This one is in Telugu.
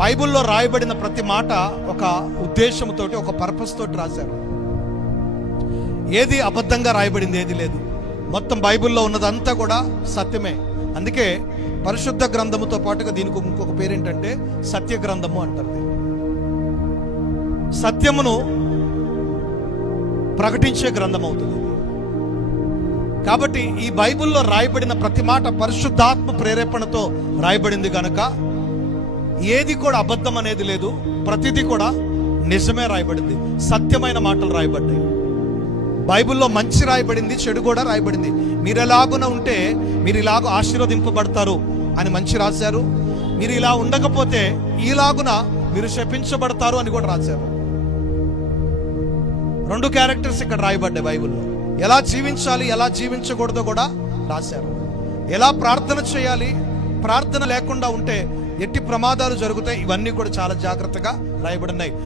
బైబిల్లో రాయబడిన ప్రతి మాట ఒక ఉద్దేశంతో ఒక పర్పస్ తోటి రాశారు. ఏది అబద్ధంగా రాయబడింది ఏది లేదు. మొత్తం బైబిల్లో ఉన్నదంతా కూడా సత్యమే. అందుకే పరిశుద్ధ గ్రంథముతో పాటుగా దీనికి ఇంకొక పేరేంటంటే సత్య గ్రంథము అంటారు సత్యమును ప్రకటించే గ్రంథం అవుతుంది కాబట్టి ఈ బైబిల్లో రాయబడిన ప్రతి మాట పరిశుద్ధాత్మ ప్రేరేపణతో రాయబడింది గనక ఏది కూడా అబద్ధం అనేది లేదు. ప్రతిదీ కూడా నిజమే రాయబడింది. సత్యమైన మాటలు రాయబడ్డాయి. బైబిల్లో మంచి రాయబడింది చెడు కూడా రాయబడింది. మీరు ఎలాగున ఉంటే మీరు ఇలాగ ఆశీర్వదింపబడతారు అని మంచి రాశారు. మీరు ఇలా ఉండకపోతే ఈలాగున మీరు శపించబడతారు అని కూడా రాశారు. రెండు క్యారెక్టర్స్ ఇక్కడ రాయబడ్డాయి బైబిల్లో. ఎలా జీవించాలి ఎలా జీవించకూడదో కూడా రాశారు. ఎలా ప్రార్థన చేయాలి ప్రార్థన లేకుండా ఉంటే ఎట్టి ప్రమాదాలు జరుగుతాయి ఇవన్నీ కూడా చాలా జాగ్రత్తగా రాయబడినాయి.